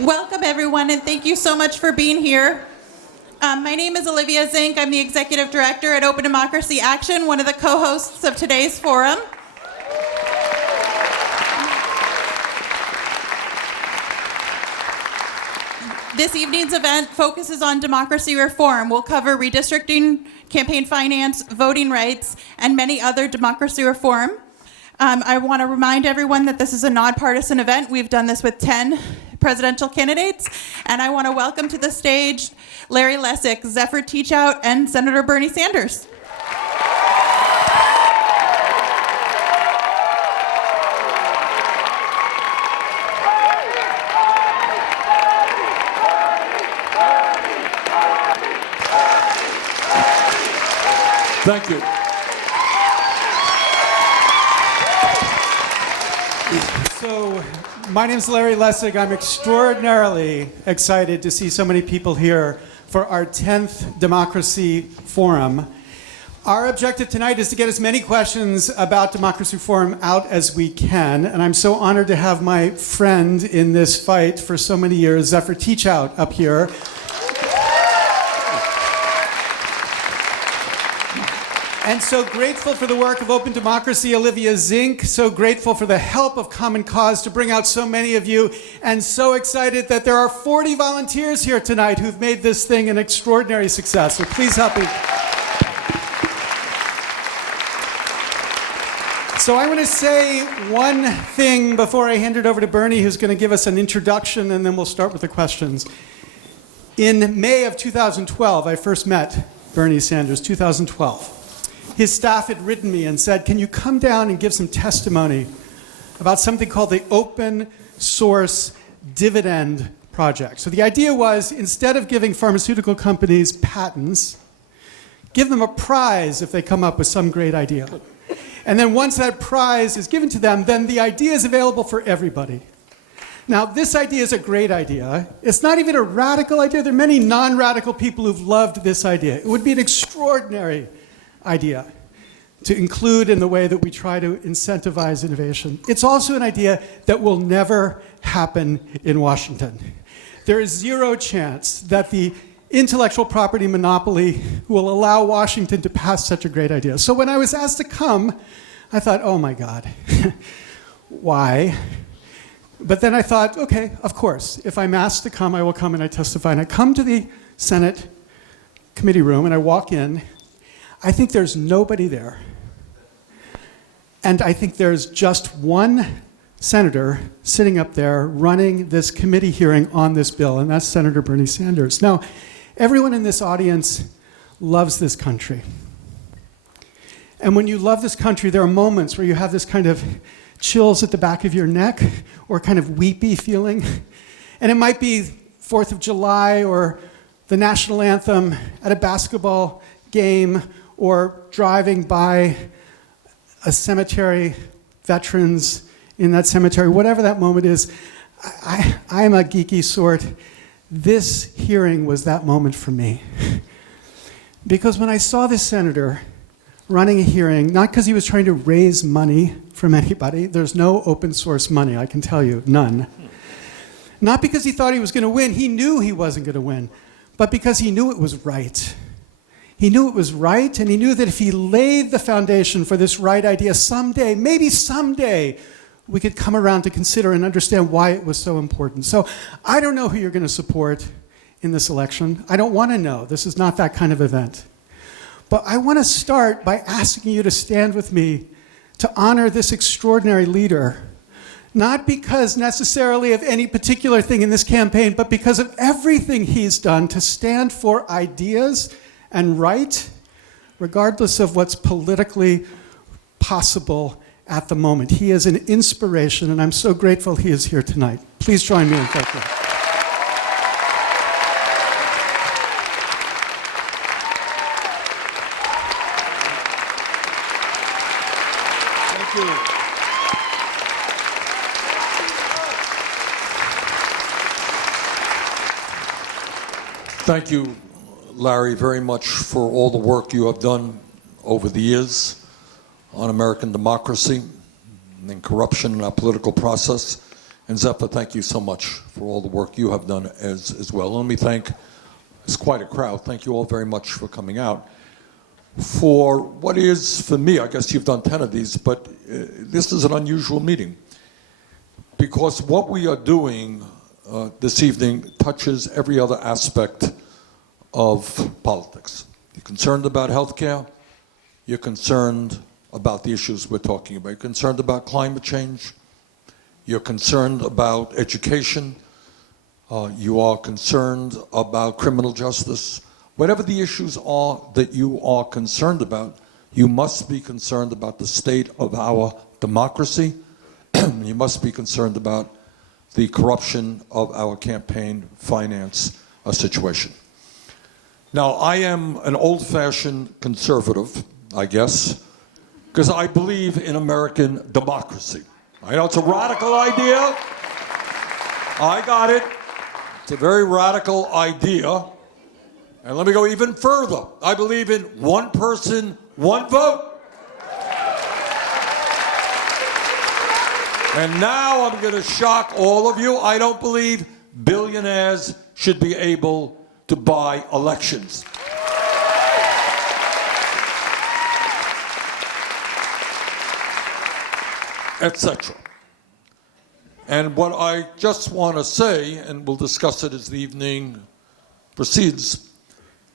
Welcome, everyone, and thank you so much for being here. My name is Olivia Zink. I'm the Executive Director at Open Democracy Action, one of the co-hosts of today's forum. This evening's event focuses on democracy reform. We'll cover redistricting, campaign finance, voting rights, and many other democracy reform. I want to remind everyone that this is a nonpartisan event. We've done this with 10 presidential candidates, and I want to welcome to the stage Larry Lessig, Zephyr Teachout, and Senator Bernie Sanders. Thank you. So, my name is Larry Lessig. I'm extraordinarily excited to see so many people here for our 10th Democracy Forum. Our objective tonight is to get as many questions about democracy reform out as we can, and I'm so honored to have my friend in this fight for so many years, Zephyr Teachout, up here. And so grateful for the work of Open Democracy, Olivia Zink. So grateful for the help of Common Cause to bring out so many of you. And so excited that there are 40 volunteers here tonight who've made this thing an extraordinary success. So please help me. So I want to say one thing before I hand it over to Bernie, who's going to give us an introduction, and then we'll start with the questions. In May of 2012, I first met Bernie Sanders, 2012. His staff had written me and said, can you come down and give some testimony about something called the open source Dividend project? So the idea was, instead of giving pharmaceutical companies patents, give them a prize if they come up with some great idea. And then once that prize is given to them, then the idea is available for everybody. Now, this idea is a great idea. It's not even a radical idea. There are many non-radical people who've loved this idea. It would be an extraordinary idea to include in the way that we try to incentivize innovation. It's also an idea that will never happen in Washington. There is zero chance that the intellectual property monopoly will allow Washington to pass such a great idea. So when I was asked to come, I thought, oh my God, why? But then I thought, okay, of course, if I'm asked to come, I will come and I testify. And I come to the Senate committee room and I walk in. I think there's nobody there. And I think there's just one senator sitting up there running this committee hearing on this bill, and that's Senator Bernie Sanders. Now, everyone in this audience loves this country. And when you love this country, there are moments where you have this kind of chills at the back of your neck or kind of weepy feeling. And it might be 4th of July or the national anthem at a basketball game, or driving by a cemetery, veterans in that cemetery, whatever that moment is. I'm a geeky sort. This hearing was that moment for me. Because when I saw this senator running a hearing, not because he was trying to raise money from anybody, there's no open source money, I can tell you, none. Not because he thought he was going to win, he knew he wasn't going to win, but because he knew it was right. He knew it was right, and he knew that if he laid the foundation for this right idea, someday, maybe someday, we could come around to consider and understand why it was so important. So I don't know who you're going to support in this election. I don't want to know. This is not that kind of event. But I want to start by asking you to stand with me to honor this extraordinary leader, not because necessarily of any particular thing in this campaign, but because of everything he's done to stand for ideas and right, regardless of what's politically possible at the moment. He is an inspiration, and I'm so grateful he is here tonight. Please join me in thanking him. Thank you. Thank you, Larry, very much for all the work you have done over the years on American democracy and corruption in our political process. And Zephyr, thank you so much for all the work you have done as well. Let me thank, it's quite a crowd, thank you all very much for coming out. For what is, for me, I guess you've done 10 of these, but this is an unusual meeting. Because what we are doing this evening touches every other aspect of politics. You're concerned about healthcare, you're concerned about the issues we're talking about, you're concerned about climate change, you're concerned about education, you are concerned about criminal justice. Whatever the issues are that you are concerned about, you must be concerned about the state of our democracy. You must be concerned about the corruption of our campaign finance situation. Now, I am an old-fashioned conservative, I guess, because I believe in American democracy. I know it's a radical idea. I got it. It's a very radical idea. And let me go even further. I believe in one person, one vote. And now I'm going to shock all of you. I don't believe billionaires should be able to buy elections. Etc. And what I just want to say, and we'll discuss it as the evening proceeds,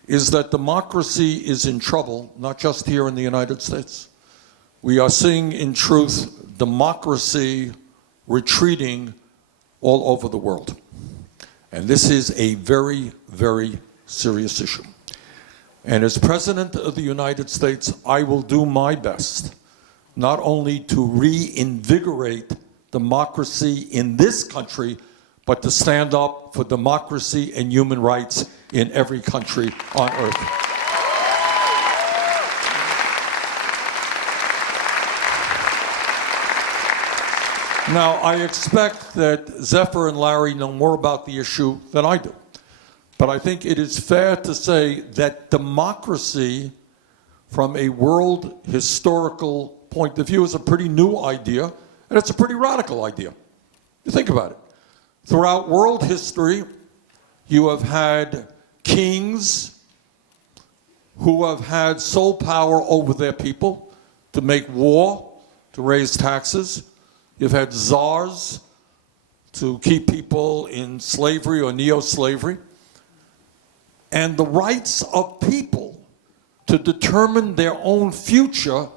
is that democracy is in trouble, not just here in the United States. We are seeing, in truth, democracy retreating all over the world. And this is a very, very serious issue. And as President of the United States, I will do my best not only to reinvigorate democracy in this country, but to stand up for democracy and human rights in every country on earth. Now, I expect that Zephyr and Larry know more about the issue than I do. But I think it is fair to say that democracy, from a world historical point of view, is a pretty new idea, and it's a pretty radical idea. You think about it. Throughout world history, you have had kings who have had sole power over their people to make war, to raise taxes. You've had czars to keep people in slavery or neo-slavery. And the rights of people to determine their own future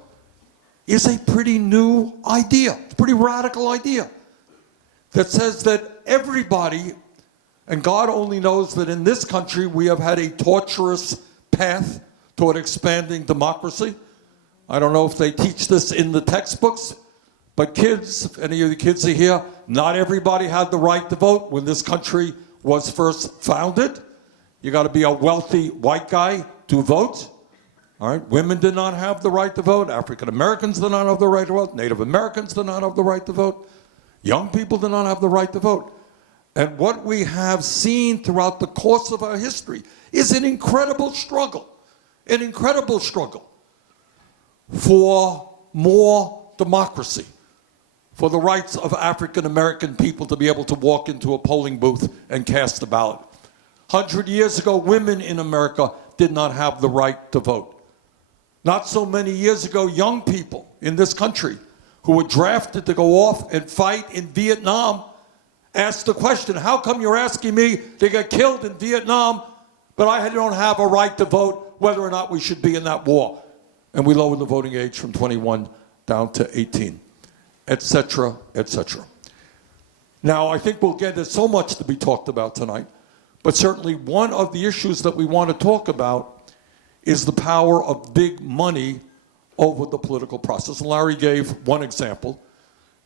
is a pretty new idea, a pretty radical idea that says that everybody, and God only knows that in this country we have had a torturous path toward expanding democracy. I don't know if they teach this in the textbooks, but kids, if any of the kids are here, not everybody had the right to vote when this country was first founded. You got to be a wealthy white guy to vote. All right, women did not have the right to vote. African Americans did not have the right to vote. Native Americans did not have the right to vote. Young people did not have the right to vote. And what we have seen throughout the course of our history is an incredible struggle for more democracy, for the rights of African American people to be able to walk into a polling booth and cast a ballot. 100 years ago, women in America did not have the right to vote. Not so many years ago, young people in this country who were drafted to go off and fight in Vietnam asked the question, how come you're asking me to get killed in Vietnam, but I don't have a right to vote whether or not we should be in that war? And we lowered the voting age from 21 down to 18, etc., etc. Now, I think there's so much to be talked about tonight, but certainly one of the issues that we want to talk about is the power of big money over the political process. And Larry gave one example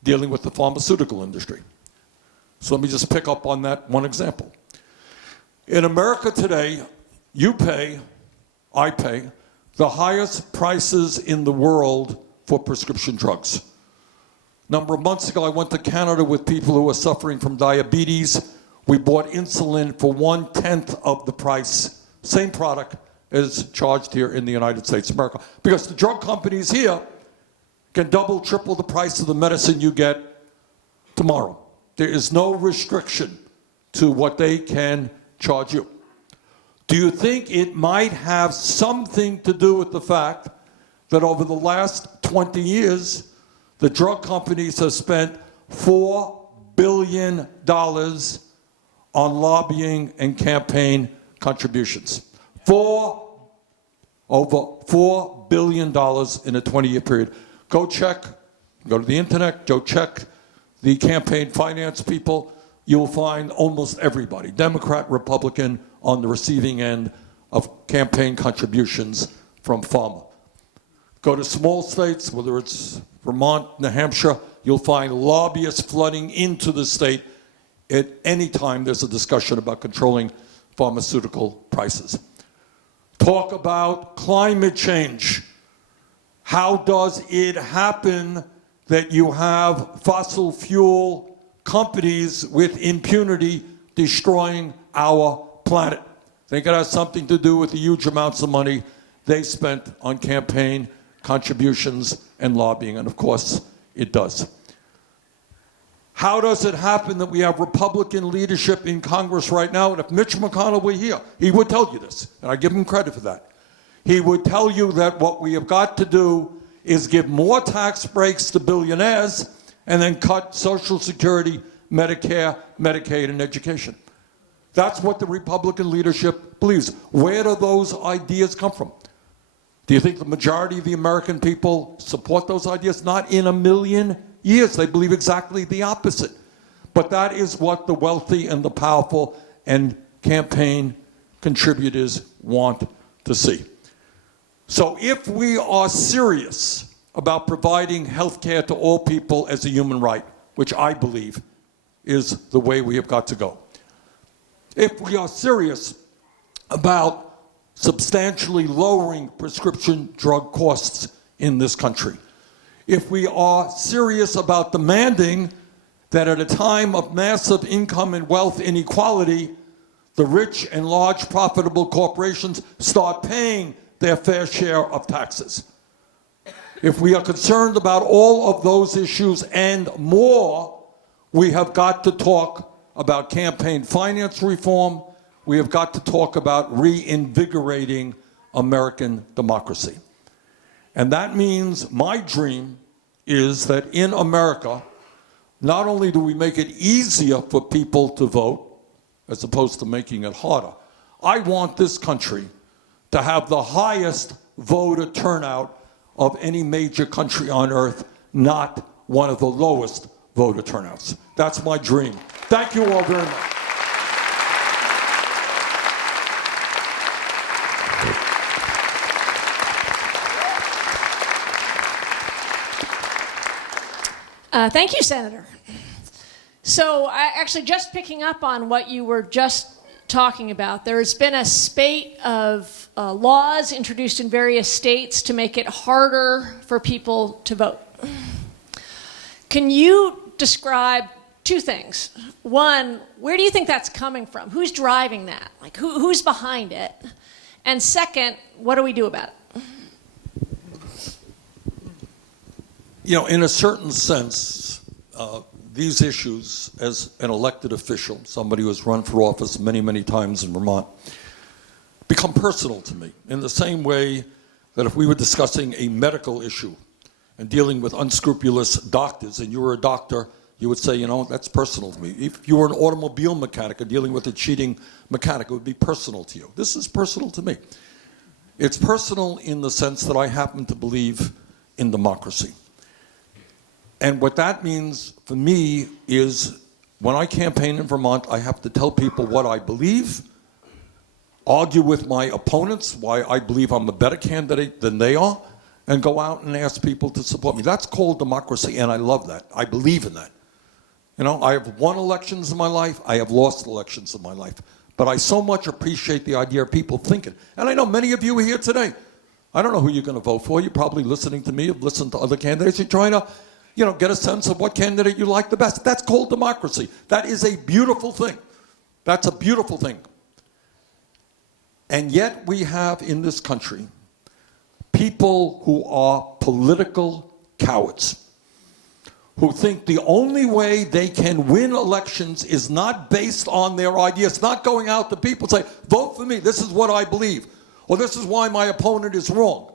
dealing with the pharmaceutical industry. So let me just pick up on that one example. In America today, you pay, I pay, the highest prices in the world for prescription drugs. A number of months ago, I went to Canada with people who were suffering from diabetes. We bought insulin for 1/10 of the price, same product as charged here in the United States of America. Because the drug companies here can double, triple the price of the medicine you get tomorrow. There is no restriction to what they can charge you. Do you think it might have something to do with the fact that over the last 20 years, the drug companies have spent $4 billion on lobbying and campaign contributions? Over $4 billion in a 20-year period. Go to the internet, go check the campaign finance people. You'll find almost everybody, Democrat, Republican, on the receiving end of campaign contributions from pharma. Go to small states, whether it's Vermont, New Hampshire, you'll find lobbyists flooding into the state at any time there's a discussion about controlling pharmaceutical prices. Talk about climate change. How does it happen that you have fossil fuel companies with impunity destroying our planet? I think it has something to do with the huge amounts of money they spent on campaign contributions and lobbying, and of course, it does. How does it happen that we have Republican leadership in Congress right now? And if Mitch McConnell were here, he would tell you this, and I give him credit for that. He would tell you that what we have got to do is give more tax breaks to billionaires and then cut Social Security, Medicare, Medicaid, and education. That's what the Republican leadership believes. Where do those ideas come from? Do you think the majority of the American people support those ideas? Not in a million years. They believe exactly the opposite. But that is what the wealthy and the powerful and campaign contributors want to see. So if we are serious about providing health care to all people as a human right, which I believe is the way we have got to go, if we are serious about substantially lowering prescription drug costs in this country, if we are serious about demanding that at a time of massive income and wealth inequality, the rich and large profitable corporations start paying their fair share of taxes. If we are concerned about all of those issues and more, we have got to talk about campaign finance reform. We have got to talk about reinvigorating American democracy. And that means my dream is that in America, not only do we make it easier for people to vote, as opposed to making it harder, I want this country to have the highest voter turnout of any major country on earth, not one of the lowest voter turnouts. That's my dream. Thank you all very much. Thank you, Senator. So actually just picking up on what you were just talking about, there has been a spate of laws introduced in various states to make it harder for people to vote. Can you describe two things? One, where do you think that's coming from? Who's driving that? Like, who's behind it? And second, what do we do about it? You know, in a certain sense, these issues, as an elected official, somebody who has run for office many, many times in Vermont, become personal to me in the same way that if we were discussing a medical issue and dealing with unscrupulous doctors, and you were a doctor, you would say, you know, that's personal to me. If you were an automobile mechanic and dealing with a cheating mechanic, it would be personal to you. This is personal to me. It's personal in the sense that I happen to believe in democracy. And what that means for me is when I campaign in Vermont, I have to tell people what I believe, argue with my opponents why I believe I'm a better candidate than they are, and go out and ask people to support me. That's called democracy, and I love that. I believe in that. You know, I have won elections in my life, I have lost elections in my life, but I so much appreciate the idea of people thinking. And I know many of you are here today. I don't know who you're going to vote for. You're probably listening to me, have listened to other candidates. You're trying to, you know, get a sense of what candidate you like the best. That's called democracy. That is a beautiful thing. That's a beautiful thing. And yet we have in this country people who are political cowards, who think the only way they can win elections is not based on their ideas, not going out to people and say, vote for me, this is what I believe, or this is why my opponent is wrong.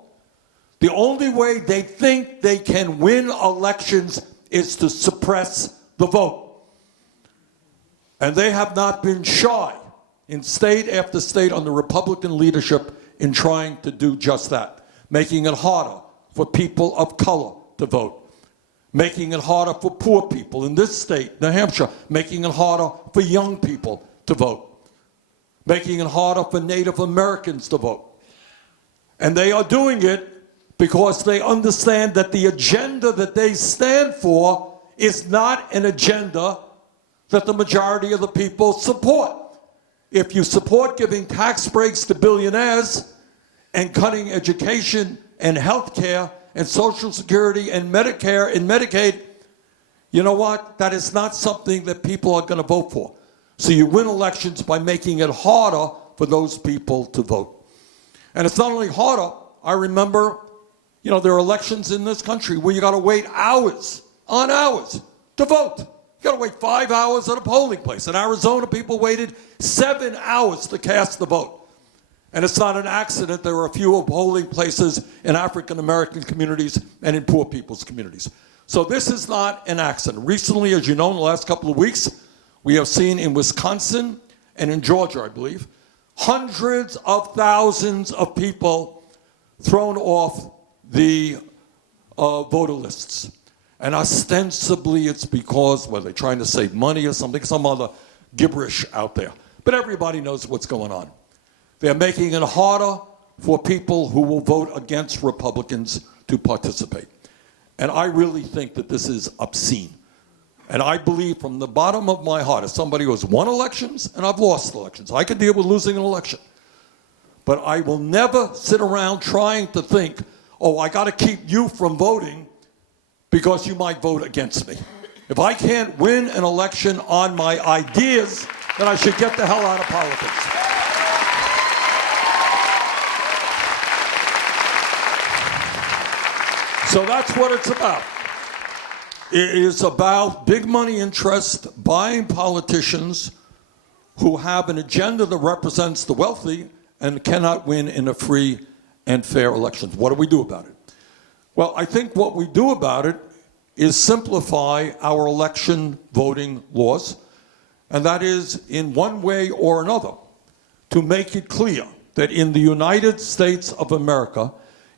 The only way they think they can win elections is to suppress the vote. And they have not been shy in state after state under Republican leadership in trying to do just that, making it harder for people of color to vote, making it harder for poor people in this state, New Hampshire, making it harder for young people to vote, making it harder for Native Americans to vote. And they are doing it because they understand that the agenda that they stand for is not an agenda that the majority of the people support. If you support giving tax breaks to billionaires and cutting education and health care and Social Security and Medicare and Medicaid, you know what? That is not something that people are going to vote for. So you win elections by making it harder for those people to vote. And it's not only harder. I remember, there are elections in this country where you got to wait hours on hours to vote. You got to wait 5 hours at a polling place. In Arizona, people waited 7 hours to cast the vote. And it's not an accident there are fewer polling places in African-American communities and in poor people's communities. So this is not an accident. Recently, as you know, in the last couple of weeks, we have seen in Wisconsin and in Georgia, I believe, hundreds of thousands of people thrown off the voter lists. And ostensibly it's because, they're trying to save money or something, some other gibberish out there. But everybody knows what's going on. They're making it harder for people who will vote against Republicans to participate. And I really think that this is obscene. And I believe from the bottom of my heart, as somebody who has won elections and I've lost elections, I can deal with losing an election. But I will never sit around trying to think, I got to keep you from voting because you might vote against me. If I can't win an election on my ideas, then I should get the hell out of politics. So that's what it's about. It is about big money interest buying politicians who have an agenda that represents the wealthy and cannot win in a free and fair election. What do we do about it? Well, I think what we do about it is simplify our election voting laws, and that is in one way or another to make it clear that in the United States of America,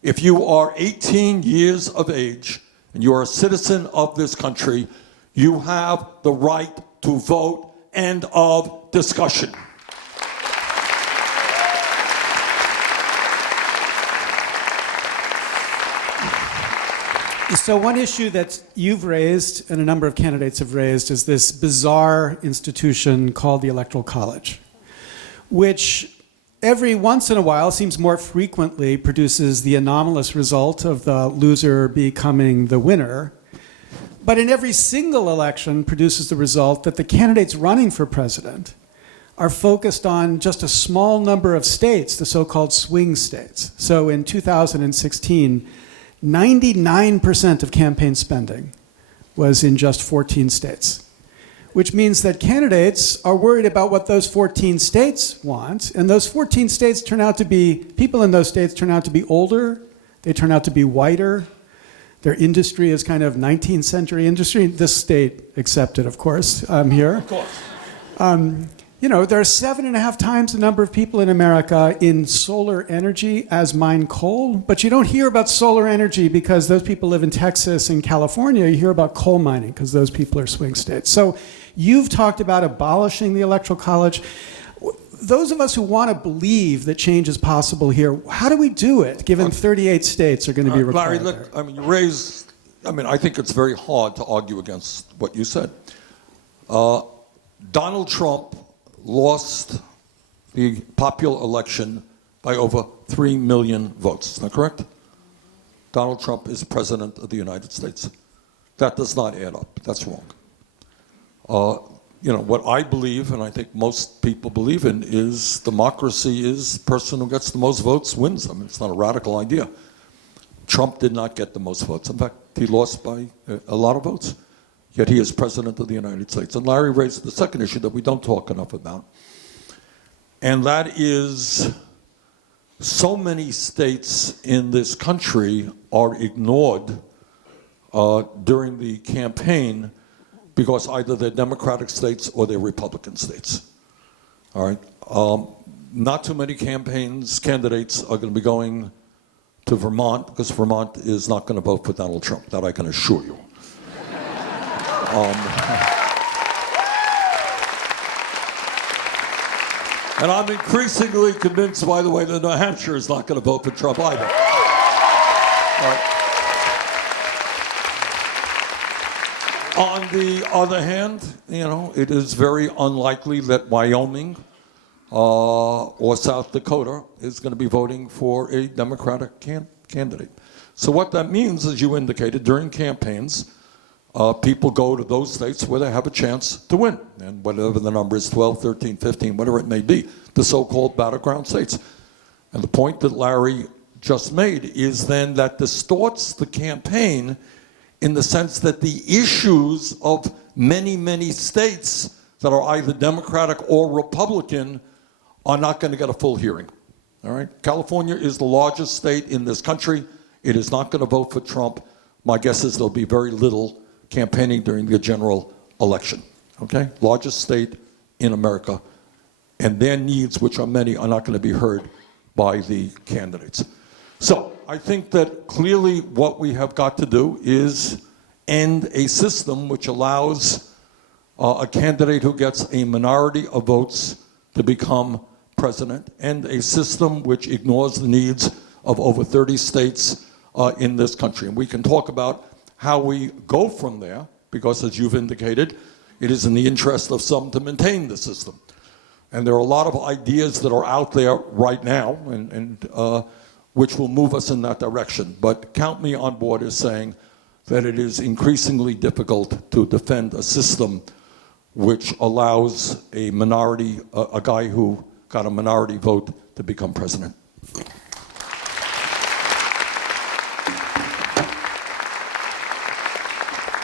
if you are 18 years of age and you are a citizen of this country, you have the right to vote. End of discussion. So one issue that you've raised and a number of candidates have raised is this bizarre institution called the Electoral College, which every once in a while, seems more frequently, produces the anomalous result of the loser becoming the winner. But in every single election produces the result that the candidates running for president are focused on just a small number of states, the so-called swing states. So in 2016, 99% of campaign spending was in just 14 states, which means that candidates are worried about what those 14 states want, and those 14 states turn out to be, people in those states turn out to be older, they turn out to be whiter, their industry is kind of 19th century industry, this state accepted, of course, here. Of course. There are 7.5 times the number of people in America in solar energy as mine coal, but you don't hear about solar energy because those people live in Texas and California. You hear about coal mining because those people are swing states. So you've talked about abolishing the Electoral College. Those of us who want to believe that change is possible here, how do we do it, given 38 states are going to be required? Larry, look, you raised, I think it's very hard to argue against what you said. Donald Trump lost the popular election by over 3 million votes. Is that correct? Donald Trump is president of the United States. That does not add up. That's wrong. What I believe, and I think most people believe in, is democracy is the person who gets the most votes wins. It's not a radical idea. Trump did not get the most votes. In fact, he lost by a lot of votes. yet he is President of the United States. And Larry raised the second issue that we don't talk enough about, and that is so many states in this country are ignored during the campaign because either they're Democratic states or they're Republican states. All right. Not too many candidates are going to be going to Vermont because Vermont is not going to vote for Donald Trump. That I can assure you. And I'm increasingly convinced, by the way, that New Hampshire is not going to vote for Trump either. All right. On the other hand, it is very unlikely that Wyoming or South Dakota is going to be voting for a Democratic candidate. So what that means, as you indicated, during campaigns, people go to those states where they have a chance to win. And whatever the number is, 12, 13, 15, whatever it may be, the so-called battleground states. And the point that Larry just made is then that distorts the campaign in the sense that the issues of many, many states that are either Democratic or Republican are not going to get a full hearing. All right? California is the largest state in this country. It is not going to vote for Trump. My guess is there'll be very little campaigning during the general election. Okay? Largest state in America. And their needs, which are many, are not going to be heard by the candidates. So I think that clearly what we have got to do is end a system which allows a candidate who gets a minority of votes to become president, and a system which ignores the needs of over 30 states in this country. And we can talk about how we go from there, because as you've indicated, it is in the interest of some to maintain the system. And there are a lot of ideas that are out there right now, and which will move us in that direction. But count me on board as saying that it is increasingly difficult to defend a system which allows a minority, a guy who got a minority vote, to become president.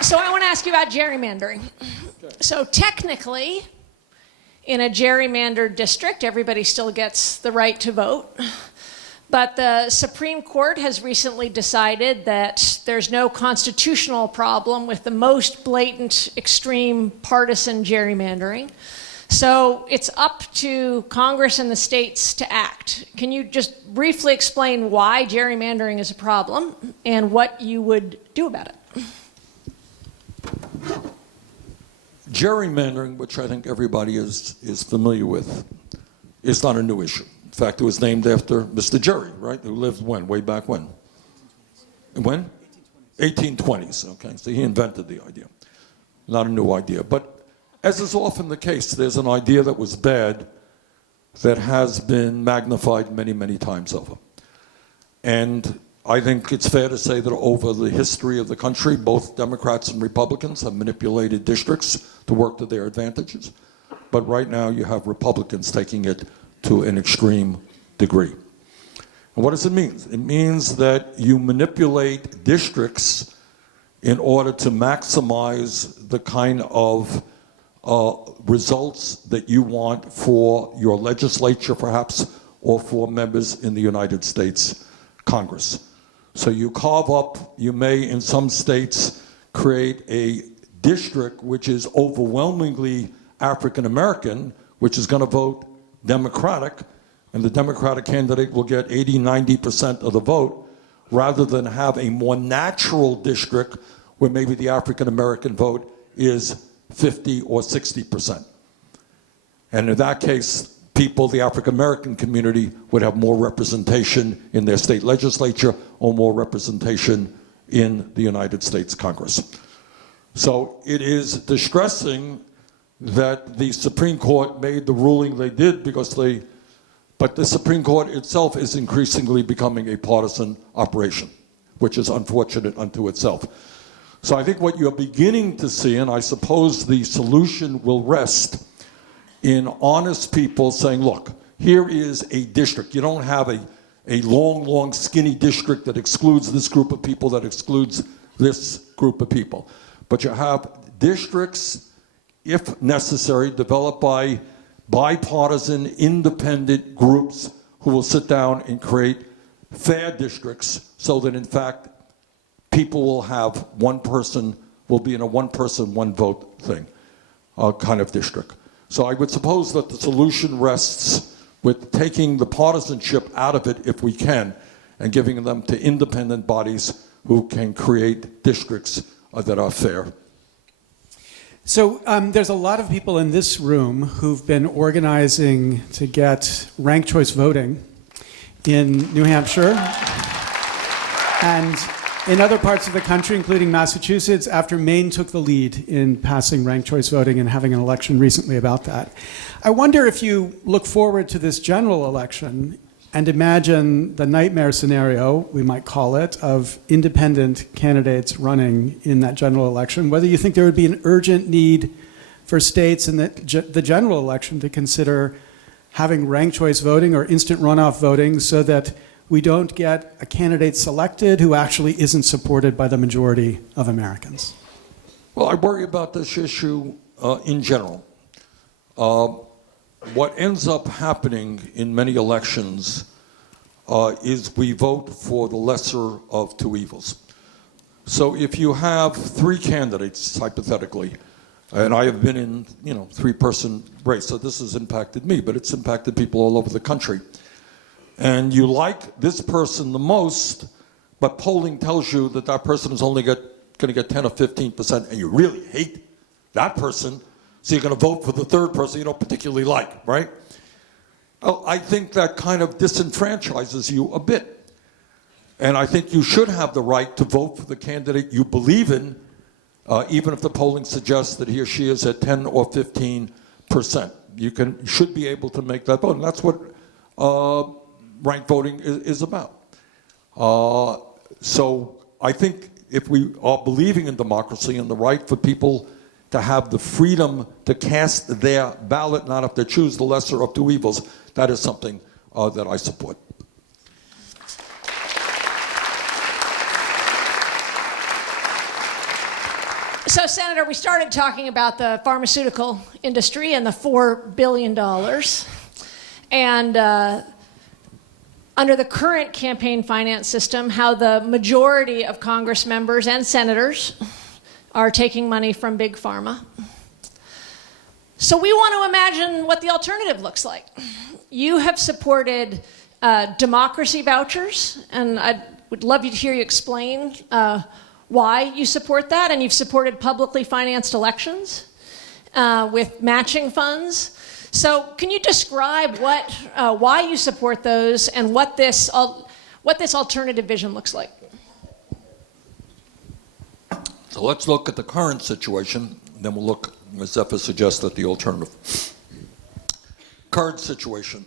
So I want to ask you about gerrymandering. Okay. So technically, in a gerrymandered district, everybody still gets the right to vote. But the Supreme Court has recently decided that there's no constitutional problem with the most blatant, extreme partisan gerrymandering. So it's up to Congress and the states to act. Can you just briefly explain why gerrymandering is a problem and what you would do about it? Gerrymandering, which I think everybody is familiar with, is not a new issue. In fact, it was named after Mr. Gerry, right? Who lived when? Way back when? When? 1820s, okay. So he invented the idea. Not a new idea. But as is often the case, there's an idea that was bad that has been magnified many, many times over. And I think it's fair to say that over the history of the country, both Democrats and Republicans have manipulated districts to work to their advantages. But right now you have Republicans taking it to an extreme degree. And what does it mean? It means that you manipulate districts in order to maximize the kind of results that you want for your legislature, perhaps, or for members in the United States Congress. So you carve up, you may in some states create a district which is overwhelmingly African American, which is going to vote Democratic, and the Democratic candidate will get 80–90% of the vote, rather than have a more natural district where maybe the African American vote is 50 or 60%. And in that case, people, the African American community, would have more representation in their state legislature or more representation in the United States Congress. So it is distressing that the Supreme Court made the ruling they did but the Supreme Court itself is increasingly becoming a partisan operation, which is unfortunate unto itself. So I think what you're beginning to see, and I suppose the solution will rest in honest people saying, look, here is a district. You don't have a long, skinny district that excludes this group of people, that excludes this group of people. but you have districts, if necessary, developed by bipartisan, independent groups who will sit down and create fair districts so that, in fact, people will have one person, will be in a one-person, one-vote thing, kind of district. So I would suppose that the solution rests with taking the partisanship out of it, if we can, and giving them to independent bodies who can create districts that are fair. So there's a lot of people in this room who've been organizing to get ranked choice voting in New Hampshire and in other parts of the country, including Massachusetts, after Maine took the lead in passing ranked choice voting and having an election recently about that. I wonder if you look forward to this general election and imagine the nightmare scenario, we might call it, of independent candidates running in that general election, whether you think there would be an urgent need for states in the general election to consider having ranked choice voting or instant runoff voting so that we don't get a candidate selected who actually isn't supported by the majority of Americans. Well, I worry about this issue in general. What ends up happening in many elections is we vote for the lesser of two evils. So if you have three candidates, hypothetically, and I have been in, three-person race, so this has impacted me, but it's impacted people all over the country. And you like this person the most, but polling tells you that that person is only going to get 10 or 15%, and you really hate that person, so you're going to vote for the third person you don't particularly like, right? Well, I think that kind of disenfranchises you a bit. And I think you should have the right to vote for the candidate you believe in, even if the polling suggests that he or she is at 10 or 15%. You should be able to make that vote, and that's what ranked voting is about. So I think if we are believing in democracy and the right for people to have the freedom to cast their ballot, not if they choose the lesser of two evils, that is something that I support. So, Senator, we started talking about the pharmaceutical industry and the $4 billion. And under the current campaign finance system, how the majority of Congress members and senators are taking money from Big Pharma. So we want to imagine what the alternative looks like. You have supported democracy vouchers, and I would love to hear you explain why you support that, and you've supported publicly financed elections with matching funds. So can you describe why you support those and what this alternative vision looks like? So let's look at the current situation, and then we'll look, as Zephyr suggests, at the alternative. Current situation.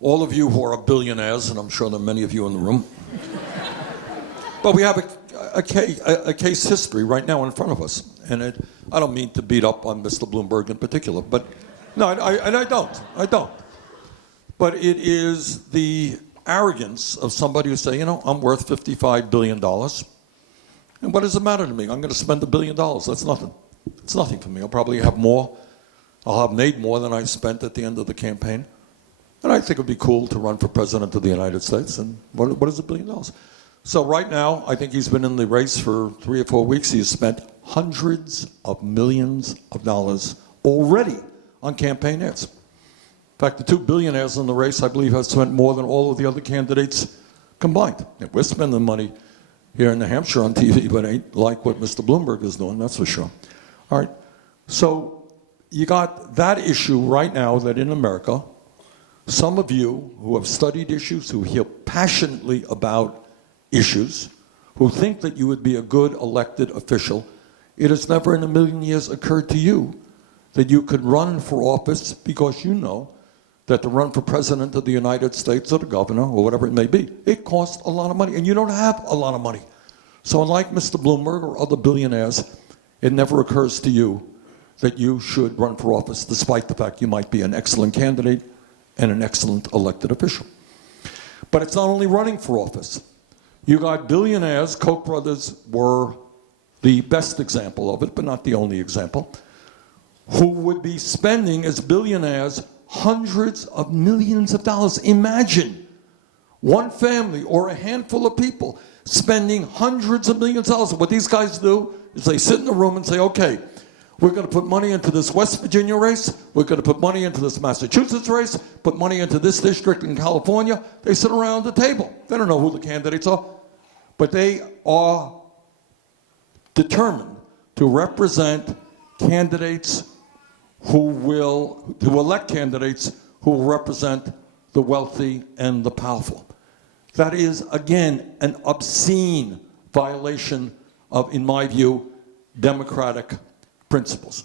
All of you who are billionaires, and I'm sure there are many of you in the room, but we have a case history right now in front of us. And I don't mean to beat up on Mr. Bloomberg in particular, but no, I don't. But it is the arrogance of somebody who say, I'm worth $55 billion. And what does it matter to me? I'm going to spend $1 billion. That's nothing. It's nothing for me. I'll probably have more. I'll have made more than I spent at the end of the campaign. And I think it would be cool to run for president of the United States. And what is $1 billion? So right now, I think he's been in the race for 3 or 4 weeks. He's spent hundreds of millions of dollars already on campaign ads. In fact, the 2 billionaires in the race, I believe, have spent more than all of the other candidates combined. And we're spending money here in New Hampshire on TV, but ain't like what Mr. Bloomberg is doing, that's for sure. All right, so you got that issue right now that in America, some of you who have studied issues, who hear passionately about issues, who think that you would be a good elected official, it has never in a million years occurred to you that you could run for office because you know that to run for president of the United States or the governor or whatever it may be, it costs a lot of money, and you don't have a lot of money. So unlike Mr. Bloomberg or other billionaires, it never occurs to you that you should run for office, despite the fact you might be an excellent candidate and an excellent elected official. But it's not only running for office. You got billionaires, Koch brothers were the best example of it, but not the only example, who would be spending as billionaires hundreds of millions of dollars. Imagine one family or a handful of people spending hundreds of millions of dollars. What these guys do is they sit in a room and say, okay, we're going to put money into this West Virginia race, we're going to put money into this Massachusetts race, put money into this district in California. They sit around the table. They don't know who the candidates are, but they are determined to represent candidates to elect candidates who will represent the wealthy and the powerful. That is, again, an obscene violation of, in my view, democratic principles.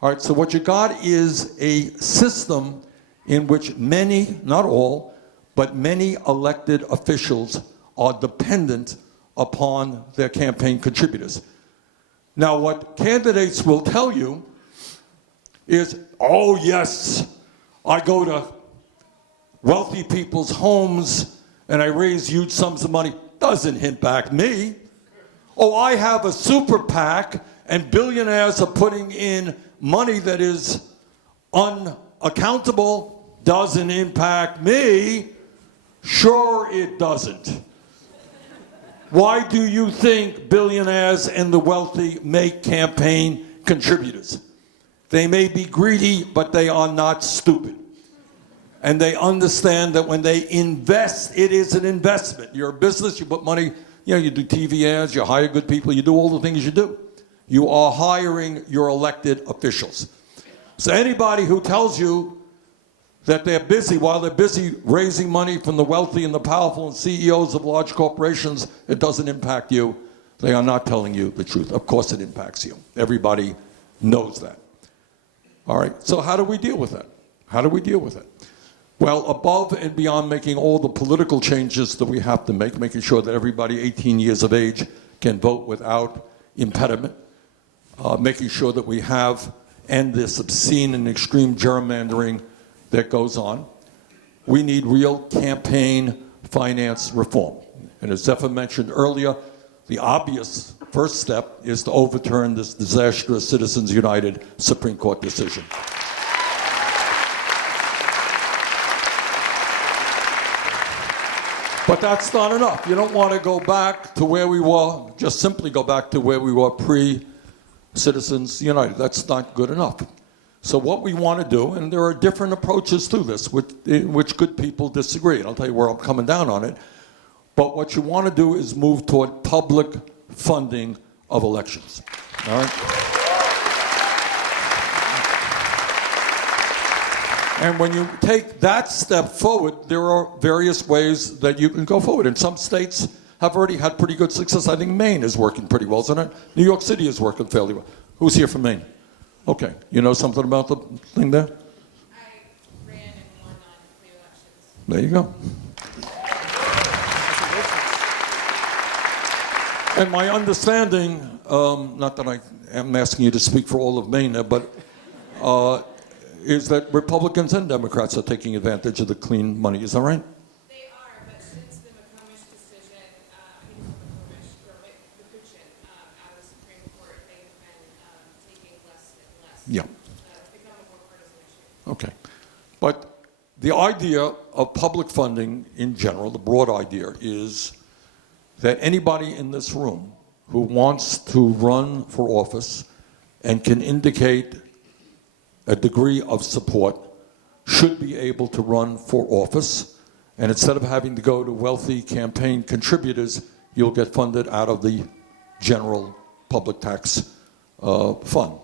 All right, so what you got is a system in which many, not all, but many elected officials are dependent upon their campaign contributors. Now, what candidates will tell you is, oh yes, I go to wealthy people's homes and I raise huge sums of money. Doesn't impact me. Oh, I have a super PAC and billionaires are putting in money that is unaccountable. Doesn't impact me. Sure it doesn't. Why do you think billionaires and the wealthy make campaign contributors? They may be greedy, but they are not stupid. And they understand that when they invest, it is an investment. You're a business, you put money, you do TV ads, you hire good people, you do all the things you do. You are hiring your elected officials. So anybody who tells you that they're busy, while they're busy raising money from the wealthy and the powerful and CEOs of large corporations, it doesn't impact you. They are not telling you the truth. Of course it impacts you. Everybody knows that. All right, so how do we deal with that? How do we deal with it? Well, above and beyond making all the political changes that we have to make, making sure that everybody 18 years of age can vote without impediment, making sure that we end this obscene and extreme gerrymandering that goes on, we need real campaign finance reform. And as Zephyr mentioned earlier, the obvious first step is to overturn this disastrous Citizens United Supreme Court decision. But that's not enough. You don't want to go back to where we were, just simply go back to where we were pre-Citizens United. That's not good enough. So what we want to do, and there are different approaches to this, in which good people disagree, and I'll tell you where I'm coming down on it, but what you want to do is move toward public funding of elections. All right? And when you take that step forward, there are various ways that you can go forward. And some states have already had pretty good success. I think Maine is working pretty well, isn't it? New York City is working fairly well. Who's here from Maine? Okay. You know something about the thing there? I ran and won on the elections. There you go. And my understanding, not that I am asking you to speak for all of Maine there, but is that Republicans and Democrats are taking advantage of the clean money. Is that right? They are, but since the McComish decision, out of the Supreme Court, they've been taking less and less. Yeah. It's become a more partisan issue. Okay. But the idea of public funding in general, the broad idea, is that anybody in this room who wants to run for office and can indicate a degree of support should be able to run for office. And instead of having to go to wealthy campaign contributors, you'll get funded out of the general public tax fund.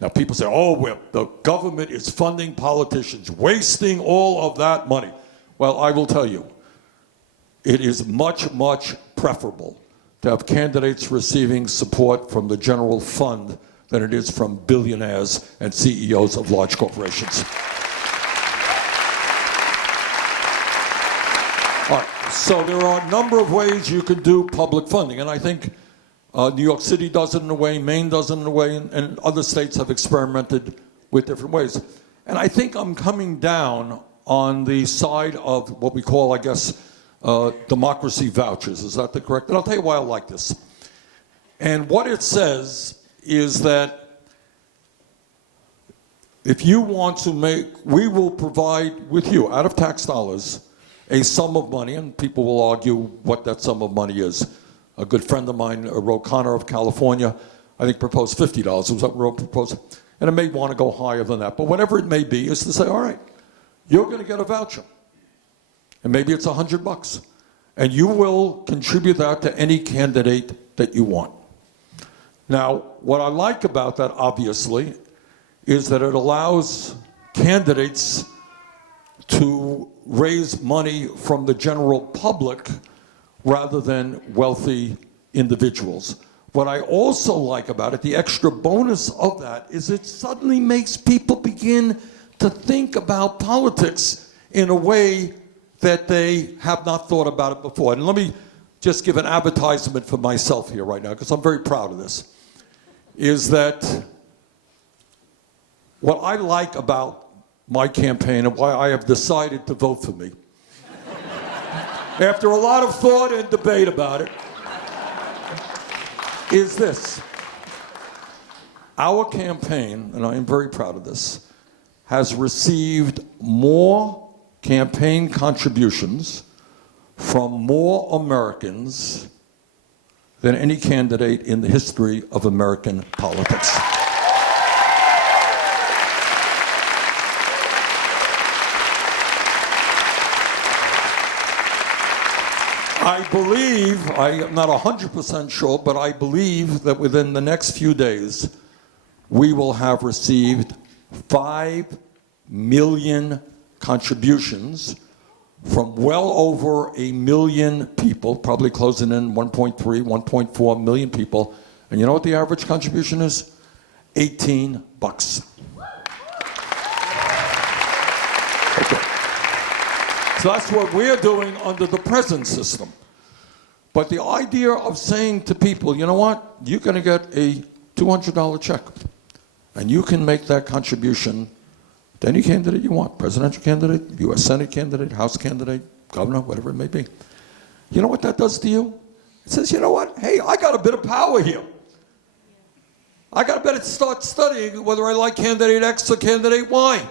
Now people say, oh, well, the government is funding politicians, wasting all of that money. Well, I will tell you, it is much, much preferable to have candidates receiving support from the general fund than it is from billionaires and CEOs of large corporations. All right, so there are a number of ways you can do public funding, and I think New York City does it in a way, Maine does it in a way, and other states have experimented with different ways. And I think I'm coming down on the side of what we call, I guess, democracy vouchers. Is that the correct? And I'll tell you why I like this. And what it says is that if you want to we will provide with you, out of tax dollars, a sum of money, and people will argue what that sum of money is. A good friend of mine, Ro Connor of California, I think proposed $50. It was what Ro proposed. And it may want to go higher than that. But whatever it may be is to say, all right, you're going to get a voucher. And maybe it's $100. And you will contribute that to any candidate that you want. Now, what I like about that, obviously, is that it allows candidates to raise money from the general public rather than wealthy individuals. What I also like about it, the extra bonus of that, is it suddenly makes people begin to think about politics in a way that they have not thought about it before. And let me just give an advertisement for myself here right now, because I'm very proud of this, is that what I like about my campaign and why I have decided to vote for me, after a lot of thought and debate about it, is this. Our campaign, and I am very proud of this, has received more campaign contributions from more Americans than any candidate in the history of American politics. I believe, I am not 100% sure, but I believe that within the next few days, we will have received 5 million contributions from well over 1 million people, probably closing in 1.3, 1.4 million people. And you know what the average contribution is? $18. Okay. So that's what we're doing under the present system. But the idea of saying to people, you know what, you're going to get a $200 check, and you can make that contribution to any candidate you want, presidential candidate, U.S. Senate candidate, House candidate, governor, whatever it may be. You know what that does to you? It says, you know what, hey, I got a bit of power here. I got to better start studying whether I like candidate X or candidate Y.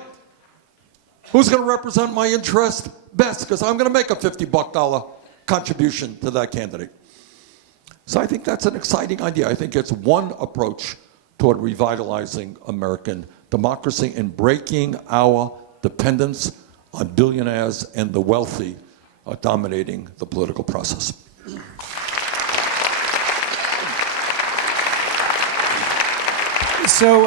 Who's going to represent my interest best? Because I'm going to make a $50 contribution to that candidate. So I think that's an exciting idea. I think it's one approach toward revitalizing American democracy and breaking our dependence on billionaires and the wealthy dominating the political process. So,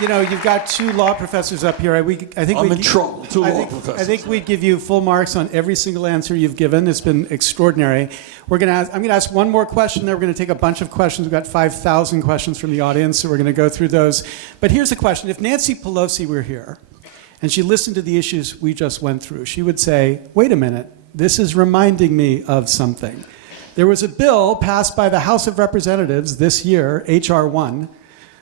you've got 2 law professors up here. I'm in trouble. 2 law professors. I think we'd give you full marks on every single answer you've given. It's been extraordinary. I'm going to ask one more question, then we're going to take a bunch of questions. We've got 5,000 questions from the audience, so we're going to go through those. But here's the question. If Nancy Pelosi were here, and she listened to the issues we just went through, she would say, wait a minute, this is reminding me of something. There was a bill passed by the House of Representatives this year, H.R. 1,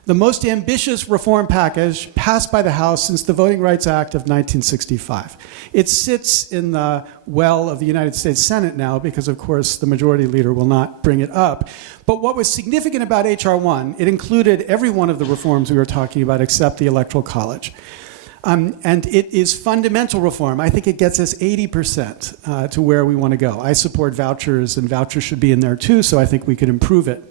the most ambitious reform package passed by the House since the Voting Rights Act of 1965. It sits in the well of the United States Senate now because, of course, the majority leader will not bring it up. But what was significant about H.R. 1, it included every one of the reforms we were talking about except the Electoral College. And it is fundamental reform. I think it gets us 80% to where we want to go. I support vouchers, and vouchers should be in there too, so I think we could improve it.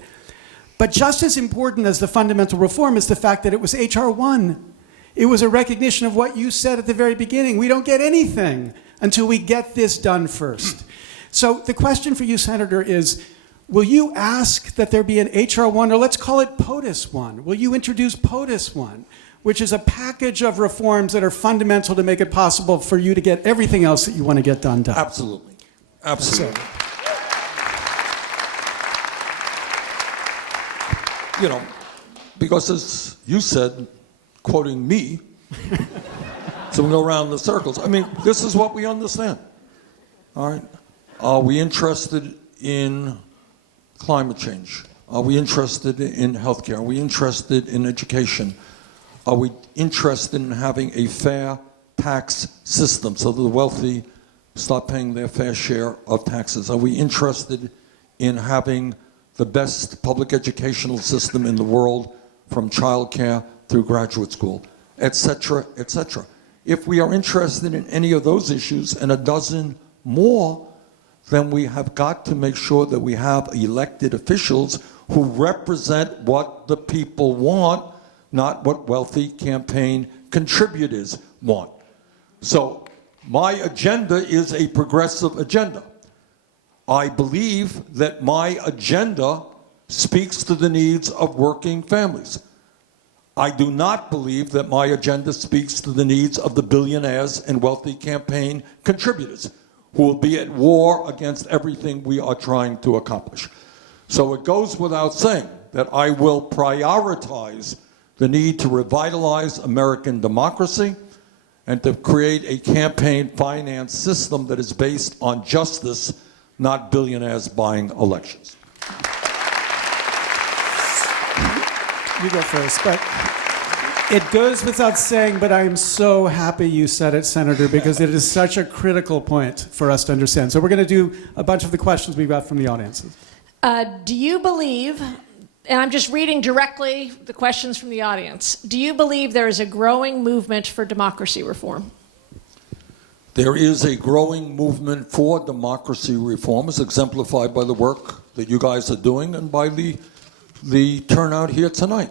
But just as important as the fundamental reform is the fact that it was H.R. 1. It was a recognition of what you said at the very beginning. We don't get anything until we get this done first. So the question for you, Senator, is, will you ask that there be an H.R. 1, or let's call it POTUS 1? Will you introduce POTUS 1, which is a package of reforms that are fundamental to make it possible for you to get everything else that you want to get done? Absolutely. Absolutely. Because as you said, quoting me, so we go around the circles. I mean, this is what we understand. All right? Are we interested in climate change? Are we interested in healthcare? Are we interested in education? Are we interested in having a fair tax system so that the wealthy start paying their fair share of taxes? Are we interested in having the best public educational system in the world, from childcare through graduate school, et cetera, et cetera. If we are interested in any of those issues and a dozen more, then we have got to make sure that we have elected officials who represent what the people want, not what wealthy campaign contributors want. So my agenda is a progressive agenda. I believe that my agenda speaks to the needs of working families. I do not believe that my agenda speaks to the needs of the billionaires and wealthy campaign contributors who will be at war against everything we are trying to accomplish. So it goes without saying that I will prioritize the need to revitalize American democracy and to create a campaign finance system that is based on justice, not billionaires buying elections. You go first, but it goes without saying, but I'm so happy you said it, Senator, because it is such a critical point for us to understand. So we're going to do a bunch of the questions we got from the audiences. Do you believe, and I'm just reading directly the questions from the audience, do you believe there is a growing movement for democracy reform? There is a growing movement for democracy reform, as exemplified by the work that you guys are doing and by the turnout here tonight.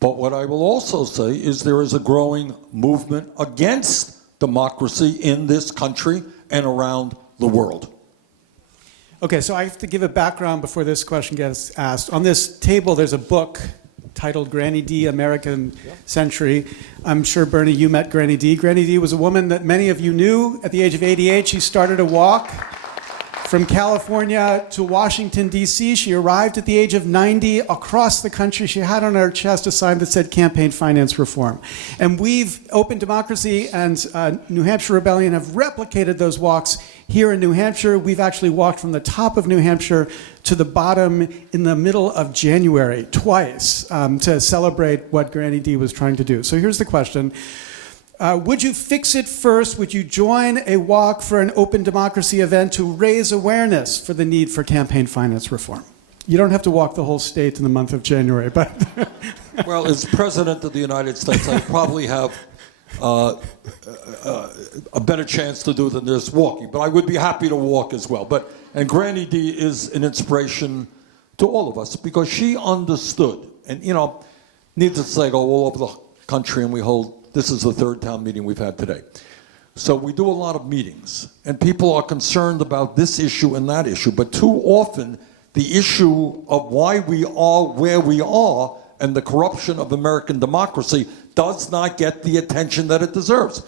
But what I will also say is there is a growing movement against democracy in this country and around the world. Okay, so I have to give a background before this question gets asked. On this table, there's a book titled Granny D, American Century. I'm sure, Bernie, you met Granny D. Granny D was a woman that many of you knew. At the age of 88, she started a walk from California to Washington, D.C. She arrived at the age of 90 across the country. She had on her chest a sign that said Campaign Finance Reform. And we've, Open Democracy and New Hampshire Rebellion, have replicated those walks here in New Hampshire. We've actually walked from the top of New Hampshire to the bottom in the middle of January, twice, to celebrate what Granny D was trying to do. So here's the question. Would you fix it first? Would you join a walk for an open democracy event to raise awareness for the need for campaign finance reform? You don't have to walk the whole state in the month of January, but... Well, as President of the United States, I probably have a better chance to do than just walking. But I would be happy to walk as well. And Granny D is an inspiration to all of us because she understood. And, you know, needless to say, go all over the country and we hold... This is the third town meeting we've had today. So we do a lot of meetings, and people are concerned about this issue and that issue, but too often the issue of why we are where we are and the corruption of American democracy does not get the attention that it deserves.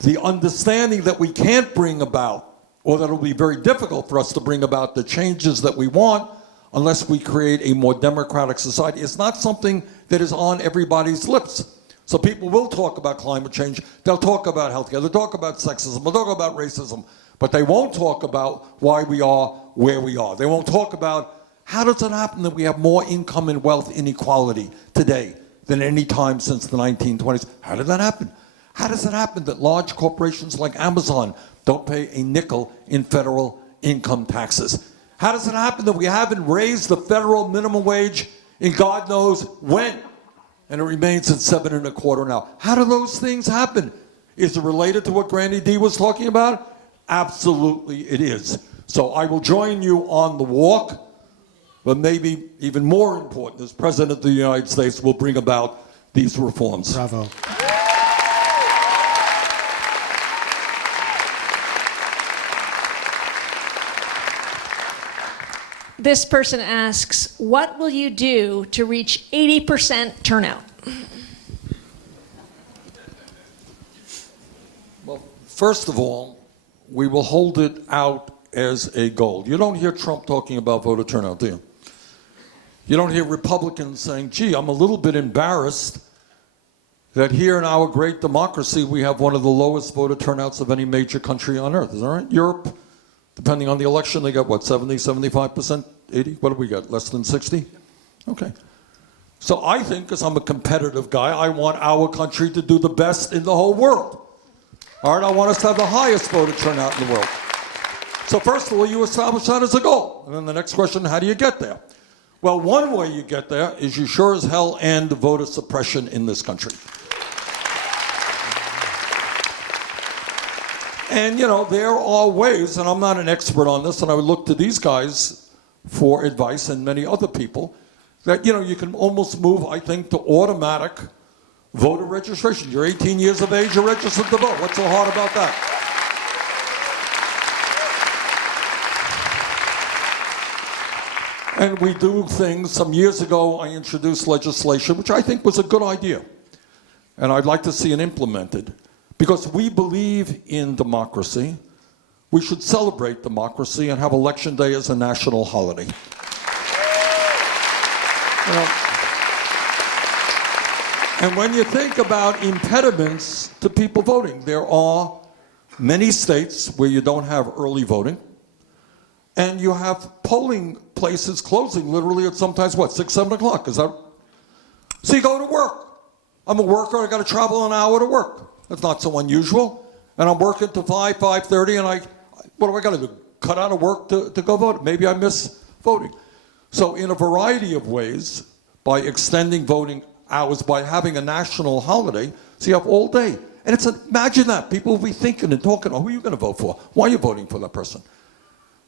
The understanding that we can't bring about, or that it will be very difficult for us to bring about the changes that we want unless we create a more democratic society, is not something that is on everybody's lips. So people will talk about climate change, they'll talk about healthcare, they'll talk about sexism, they'll talk about racism, but they won't talk about why we are where we are. They won't talk about how does it happen that we have more income and wealth inequality today than any time since the 1920s. How did that happen? How does it happen that large corporations like Amazon don't pay a nickel in federal income taxes? How does it happen that we haven't raised the federal minimum wage in God knows when? And it remains at 7.25 now. How do those things happen? Is it related to what Granny D was talking about? Absolutely it is. So I will join you on the walk, but maybe even more important, as President of the United States will bring about these reforms. Bravo. This person asks, what will you do to reach 80% turnout? Well, first of all, we will hold it out as a goal. You don't hear Trump talking about voter turnout, do you? You don't hear Republicans saying, gee, I'm a little bit embarrassed that here in our great democracy we have one of the lowest voter turnouts of any major country on earth. Is that right? Europe, depending on the election, they got what, 70, 75%, 80? What do we got, less than 60? Okay. So I think, because I'm a competitive guy, I want our country to do the best in the whole world. All right, I want us to have the highest voter turnout in the world. So first of all, you establish that as a goal. And then the next question, how do you get there? Well, one way you get there is you sure as hell end voter suppression in this country. And, you know, there are ways, and I'm not an expert on this, and I would look to these guys for advice and many other people, that, you know, you can almost move, I think, to automatic voter registration. You're 18 years of age, you're registered to vote. What's so hard about that? And we do things. Some years ago, I introduced legislation, which I think was a good idea. And I'd like to see it implemented. Because we believe in democracy. We should celebrate democracy and have Election Day as a national holiday. You know, and when you think about impediments to people voting, there are many states where you don't have early voting. And you have polling places closing literally at sometimes, 6, 7 o'clock? Is that? So you go to work. I'm a worker, I got to travel an hour to work. That's not so unusual. And I'm working to 5:30, and what do I got to do? Cut out of work to go vote? Maybe I miss voting. So in a variety of ways, by extending voting hours, by having a national holiday, so you have all day. And imagine that. People will be thinking and talking, who are you going to vote for? Why are you voting for that person?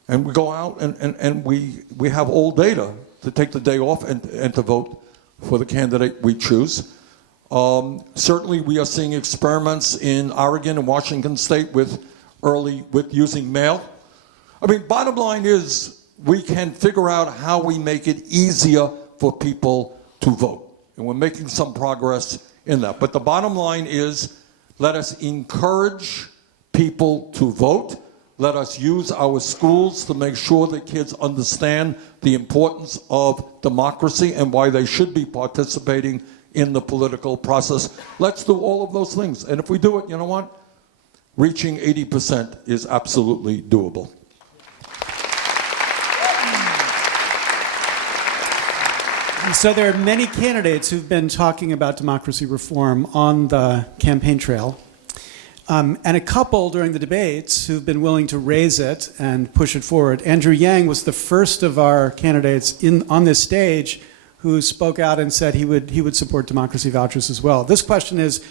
And we go out and we have all data to take the day off and to vote for the candidate we choose. Certainly we are seeing experiments in Oregon and Washington State with using mail. I mean, bottom line is we can figure out how we make it easier for people to vote. And we're making some progress in that. But the bottom line is let us encourage people to vote. Let us use our schools to make sure that kids understand the importance of democracy and why they should be participating in the political process. Let's do all of those things. And if we do it, you know what? Reaching 80% is absolutely doable. So there are many candidates who've been talking about democracy reform on the campaign trail. And a couple during the debates who've been willing to raise it and push it forward. Andrew Yang was the first of our candidates on this stage who spoke out and said he would support democracy vouchers as well. This question is,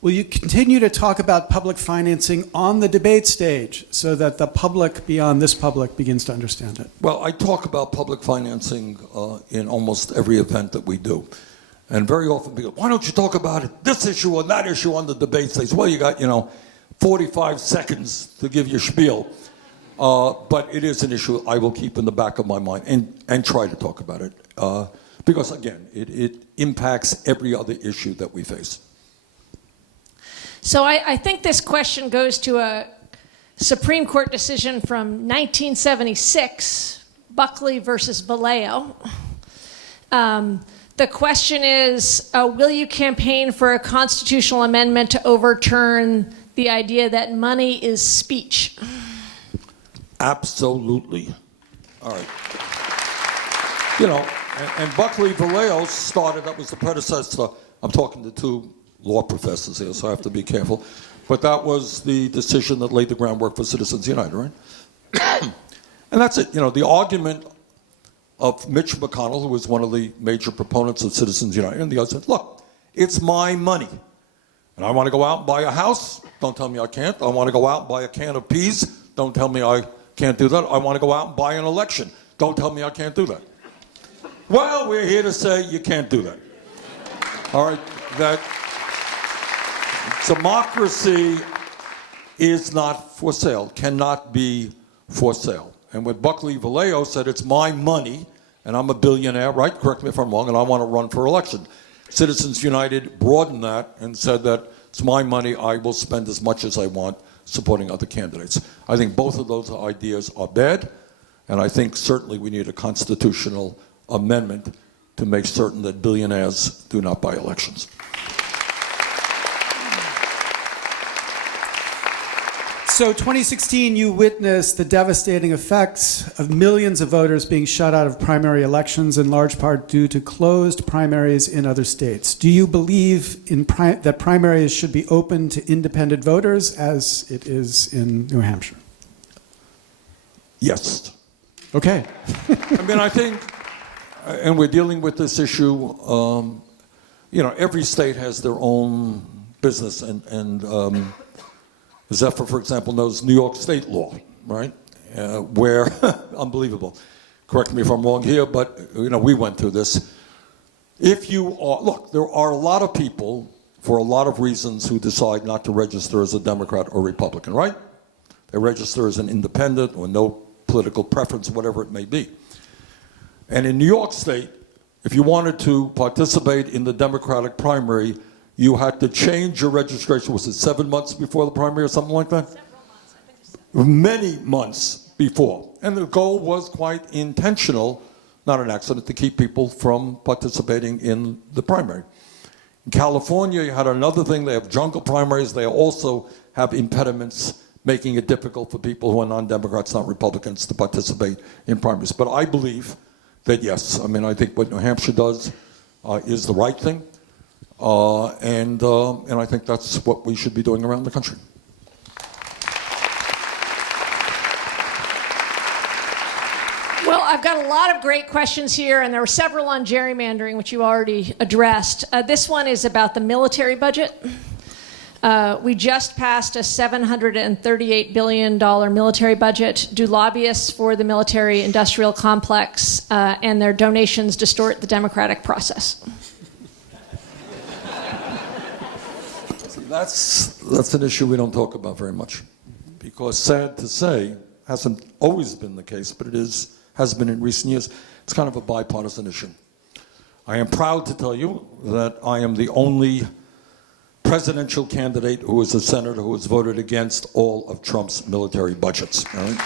will you continue to talk about public financing on the debate stage so that the public beyond this public begins to understand it? Well, I talk about public financing in almost every event that we do. And very often people, why don't you talk about it, this issue or that issue on the debate stage? Well, you got, 45 seconds to give your spiel. But it is an issue I will keep in the back of my mind and try to talk about it. Because, again, it impacts every other issue that we face. So I think this question goes to a Supreme Court decision from 1976, Buckley versus Vallejo. The question is, will you campaign for a constitutional amendment to overturn the idea that money is speech? Absolutely. All right. And Buckley Vallejo started, that was the predecessor. I'm talking to two law professors here, so I have to be careful. But that was the decision that laid the groundwork for Citizens United, right? And that's it. The argument of Mitch McConnell, who was one of the major proponents of Citizens United, and the other said, look, it's my money. And I want to go out and buy a house. Don't tell me I can't. I want to go out and buy a can of peas. Don't tell me I can't do that. I want to go out and buy an election. Don't tell me I can't do that. Well, we're here to say you can't do that. All right, that democracy is not for sale, cannot be for sale. And when Buckley Vallejo said it's my money, and I'm a billionaire, right? Correct me if I'm wrong, and I want to run for election. Citizens United broadened that and said that it's my money, I will spend as much as I want supporting other candidates. I think both of those ideas are bad, and I think certainly we need a constitutional amendment to make certain that billionaires do not buy elections. So 2016, you witnessed the devastating effects of millions of voters being shut out of primary elections, in large part due to closed primaries in other states. Do you believe that primaries should be open to independent voters, as it is in New Hampshire? Yes. Okay. I mean, I think, and we're dealing with this issue, every state has their own business, and Zephyr, for example, knows New York state law, right? Where, unbelievable. Correct me if I'm wrong here, but, we went through this. Look, there are a lot of people, for a lot of reasons, who decide not to register as a Democrat or Republican, right? They register as an independent or no political preference, whatever it may be. And in New York State, if you wanted to participate in the Democratic primary, you had to change your registration. Was it 7 months before the primary or something like that? Several months, I think it's several. Many months before. And the goal was quite intentional, not an accident, to keep people from participating in the primary. In California, you had another thing. They have jungle primaries. They also have impediments making it difficult for people who are non-Democrats, not Republicans, to participate in primaries. But I believe that, yes, I mean, I think what New Hampshire does is the right thing. And I think that's what we should be doing around the country. Well, I've got a lot of great questions here, and there were several on gerrymandering, which you already addressed. This one is about the military budget. We just passed a $738 billion military budget. Do lobbyists for the military-industrial complex and their donations distort the democratic process? That's an issue we don't talk about very much, because sad to say, hasn't always been the case, but has been in recent years. It's kind of a bipartisan issue. I am proud to tell you that I am the only presidential candidate who is a senator who has voted against all of Trump's military budgets. All right?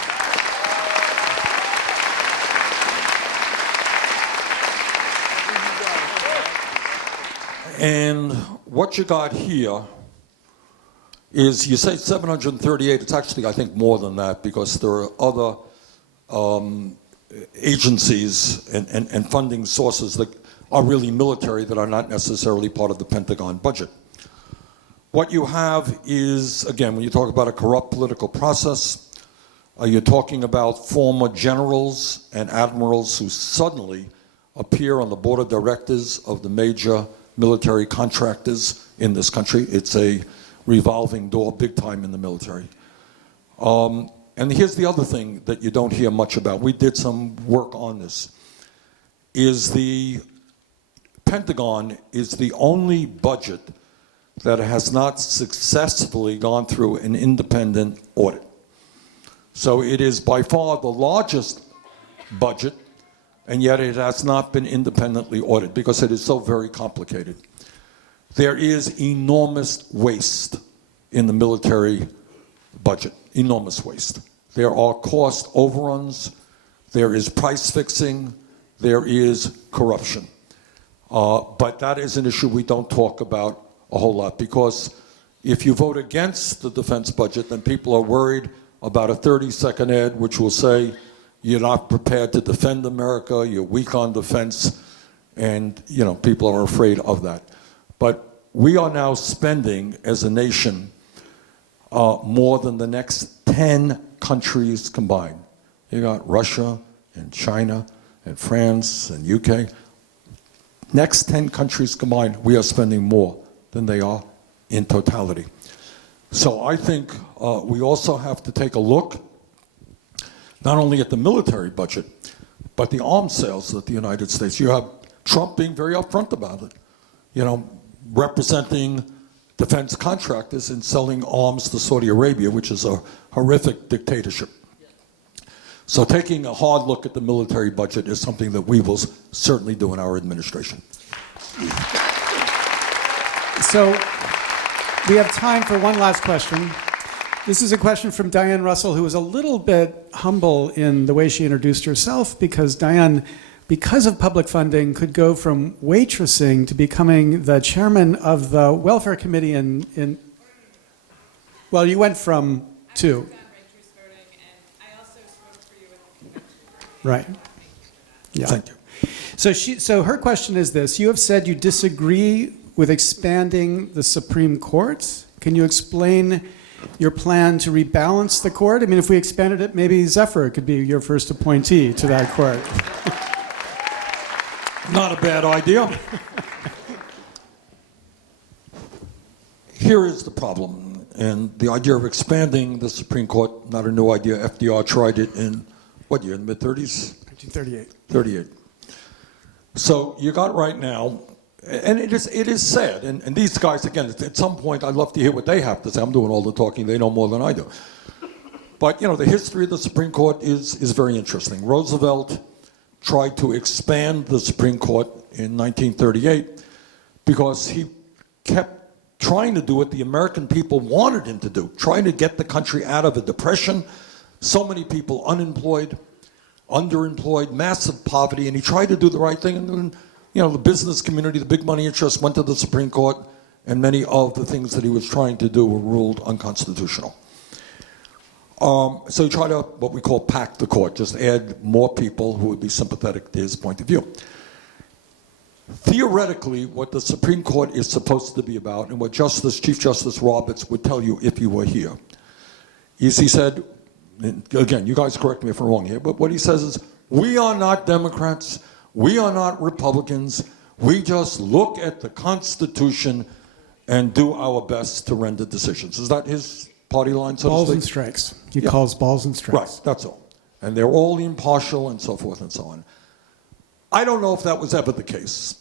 And what you got here is, you say 738, it's actually, I think, more than that, because there are other agencies and funding sources that are really military that are not necessarily part of the Pentagon budget. What you have is, again, when you talk about a corrupt political process, you're talking about former generals and admirals who suddenly appear on the board of directors of the major military contractors in this country. It's a revolving door, big time in the military. And here's the other thing that you don't hear much about. We did some work on this. Is the Pentagon is the only budget that has not successfully gone through an independent audit. So it is by far the largest budget, and yet it has not been independently audited because it is so very complicated. There is enormous waste in the military budget, enormous waste. There are cost overruns, there is price fixing, there is corruption. But that is an issue we don't talk about a whole lot, because if you vote against the defense budget, then people are worried about a 30-second ad which will say you're not prepared to defend America, you're weak on defense, and people are afraid of that. But we are now spending, as a nation, more than the next 10 countries combined. You got Russia and China and France and UK. Next 10 countries combined, we are spending more than they are in totality. So I think we also have to take a look not only at the military budget, but the arms sales that the United States. You have Trump being very upfront about it, representing defense contractors in selling arms to Saudi Arabia, which is a horrific dictatorship. So taking a hard look at the military budget is something that we will certainly do in our administration. So we have time for one last question. This is a question from Diane Russell, who was a little bit humble in the way she introduced herself, because Diane, because of public funding, could go from waitressing to becoming the chairman of the welfare committee in well, you went from to. I was on ranked voting, and I also spoke for you at the convention. Right. Yeah. Thank you. So her question is this: you have said you disagree with expanding the Supreme Court. Can you explain your plan to rebalance the court? I mean, if we expanded it, maybe Zephyr could be your first appointee to that court. Not a bad idea. Here is the problem, and the idea of expanding the Supreme Court, not a new idea. FDR tried it in, what year, in the mid-30s? 1938. 38. So you got right now, and it is sad, and these guys, again, at some point, I'd love to hear what they have to say. I'm doing all the talking. They know more than I do. But, the history of the Supreme Court is very interesting. Roosevelt tried to expand the Supreme Court in 1938 because he kept trying to do what the American people wanted him to do, trying to get the country out of a depression. So many people unemployed, underemployed, massive poverty, and he tried to do the right thing. And then, the business community, the big money interests went to the Supreme Court, and many of the things that he was trying to do were ruled unconstitutional. So he tried to, what we call, pack the court, just add more people who would be sympathetic to his point of view. Theoretically, what the Supreme Court is supposed to be about, and what Chief Justice Roberts would tell you if you were here, is he said, and again, you guys correct me if I'm wrong here, but what he says is, we are not Democrats, we are not Republicans, we just look at the Constitution and do our best to render decisions. Is that his party line, so Balls to and speak? strikes. He calls balls and strikes. Right, that's all. And they're all impartial and so forth and so on. I don't know if that was ever the case,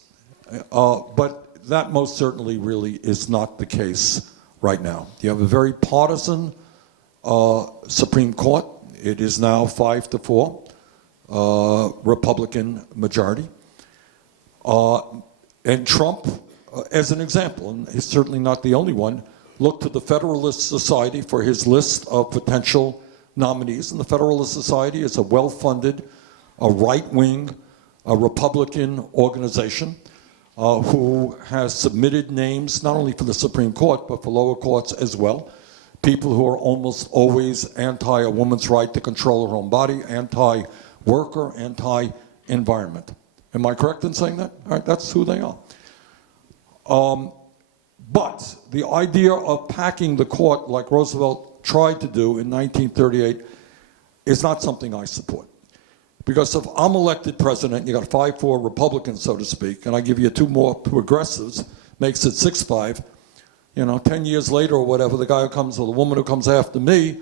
but that most certainly really is not the case right now. You have a very partisan Supreme Court. It is now 5-4, Republican majority. And Trump, as an example, and he's certainly not the only one, looked to the Federalist Society for his list of potential nominees. And the Federalist Society is a well-funded, a right-wing, a Republican organization who has submitted names not only for the Supreme Court, but for lower courts as well. People who are almost always anti a woman's right to control her own body, anti-worker, anti-environment. Am I correct in saying that? All right, that's who they are. But the idea of packing the court like Roosevelt tried to do in 1938 is not something I support. Because if I'm elected president, you got 5-4 Republicans, so to speak, and I give you 2 more progressives, makes it 6-5. 10 years later or whatever, the guy who comes or the woman who comes after me,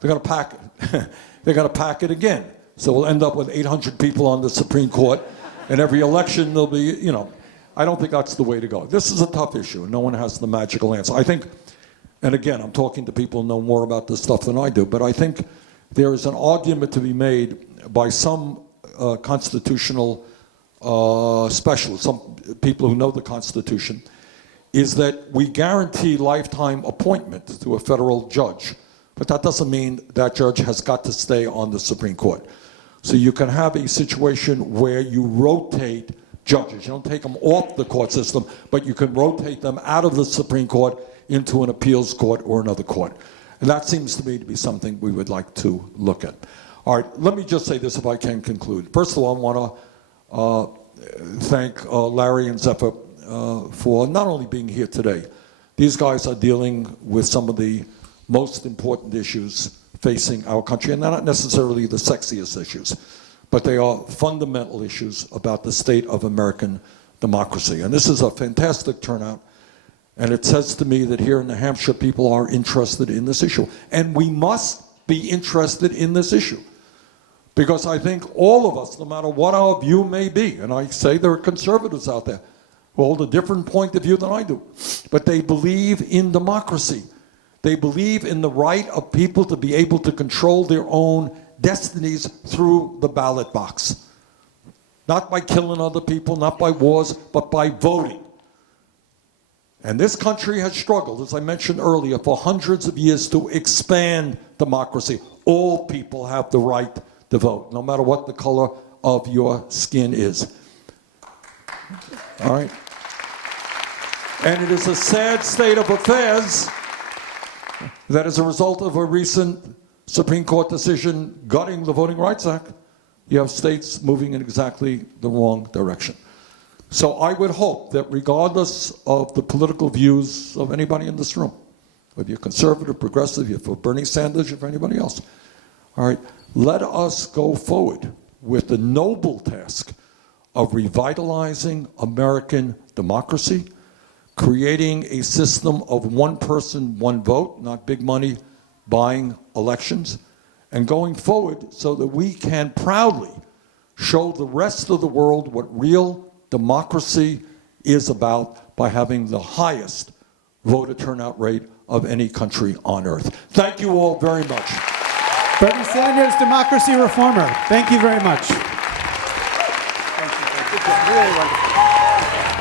they're going to pack it. They're going to pack it again. So we'll end up with 800 people on the Supreme Court, and every election there'll be, I don't think that's the way to go. This is a tough issue, and no one has the magical answer. I think, and again, I'm talking to people who know more about this stuff than I do, but I think there is an argument to be made by some constitutional specialists, some people who know the Constitution, is that we guarantee lifetime appointment to a federal judge. But that doesn't mean that judge has got to stay on the Supreme Court. So you can have a situation where you rotate judges. You don't take them off the court system, but you can rotate them out of the Supreme Court into an appeals court or another court. And that seems to me to be something we would like to look at. All right, let me just say this if I can conclude. First of all, I want to thank Larry and Zephyr for not only being here today. These guys are dealing with some of the most important issues facing our country, and they're not necessarily the sexiest issues, but they are fundamental issues about the state of American democracy. And this is a fantastic turnout, and it says to me that here in New Hampshire, people are interested in this issue. And we must be interested in this issue. Because I think all of us, no matter what our view may be, and I say there are conservatives out there who hold a different point of view than I do, but they believe in democracy. They believe in the right of people to be able to control their own destinies through the ballot box. Not by killing other people, not by wars, but by voting. And this country has struggled, as I mentioned earlier, for hundreds of years to expand democracy. All people have the right to vote, no matter what the color of your skin is. All right? And it is a sad state of affairs that as a result of a recent Supreme Court decision gutting the Voting Rights Act, you have states moving in exactly the wrong direction. So I would hope that regardless of the political views of anybody in this room, whether you're conservative, progressive, you're for Bernie Sanders, you're for anybody else. All right, let us go forward with the noble task of revitalizing American democracy, creating a system of one person, one vote, not big money buying elections, and going forward so that we can proudly show the rest of the world what real democracy is about by having the highest voter turnout rate of any country on earth. Thank you all very much. Bernie Sanders, democracy reformer. Thank you very much. Really wonderful.